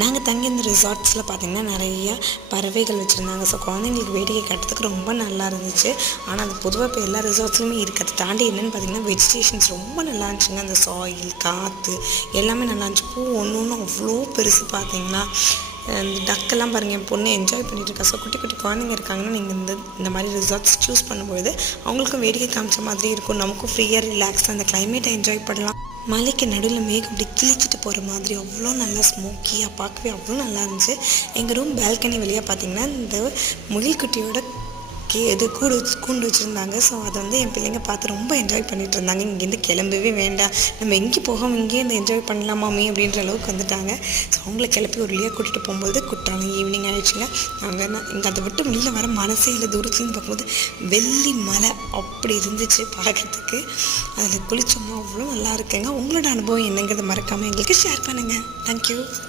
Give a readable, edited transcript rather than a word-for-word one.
நாங்கள் தங்கியிருந்த ரிசார்ட்ஸில் பார்த்திங்கன்னா நிறையா பறவைகள் வச்சுருந்தாங்க. ஸோ குழந்தைங்களுக்கு வேடிக்கை காட்டுறதுக்கு ரொம்ப நல்லா இருந்துச்சு. ஆனால் அது பொதுவாக இப்போ எல்லா ரிசார்ட்ஸ்லையுமே இருக்குது. அதை தாண்டி என்னென்னு பார்த்திங்கன்னா வெஜிடேஷன்ஸ் ரொம்ப நல்லா இருந்துச்சுங்க. அந்த சாயில், காற்று எல்லாமே நல்லா இருந்துச்சு. பூ ஒன்று ஒன்றும் அவ்வளோ பெருசு பார்த்திங்கன்னா. இந்த டக்கெல்லாம் பாருங்கள், என் பொண்ணு என்ஜாய் பண்ணிகிட்டு இருக்கா. ஸோ குட்டி குட்டி குழந்தைங்க இருக்காங்கன்னா நீங்கள் இந்த மாதிரி ரிசார்ட்ஸ் சூஸ் பண்ணும்போது அவங்களுக்கும் வேடிக்கை காமிச்ச மாதிரி இருக்கும். நமக்கும் ஃப்ரீயாக ரிலாக்ஸாக அந்த கிளைமேட்டை என்ஜாய் பண்ணலாம். மலைக்கு நடுவில் மேகம் அப்படி கிழிச்சிட்டு போகிற மாதிரி அவ்வளோ நல்லா ஸ்மோக்கியாக பார்க்கவே அவ்வளோ நல்லா இருந்துச்சு. எங்கள் ரூம் பால்கனி வழியாக பார்த்திங்கன்னா இந்த முயல்குட்டியோட கூண்டு வச்சுருந்தாங்க. ஸோ அதை என் பிள்ளைங்க பார்த்து ரொம்ப என்ஜாய் பண்ணிகிட்டு இருந்தாங்க. இங்கேருந்து கிளம்பவே வேண்டாம், நம்ம எங்கே போகாமல் இங்கேருந்து என்ஜாய் பண்ணலாமாமே அப்படின்ற அளவுக்கு வந்துட்டாங்க. ஸோ அவங்கள கிளப்பி ஒரு வழியாக கூட்டிகிட்டு போகும்போது குற்றாலம் ஈவினிங் ஆகிடுச்சுங்க. இங்கே அதை விட்டு வெளில வர மனசே இல்லை. தூரத்துலேருந்து பார்க்கும்போது வெள்ளி மலை அப்படி இருந்துச்சு பார்க்குறதுக்கு. அதில் குளித்தோம்னா அவ்வளோ நல்லா இருக்குங்க. உங்களோட அனுபவம் என்னங்கிறத மறக்காமல் எங்களுக்கு ஷேர் பண்ணுங்கள். தேங்க்யூ.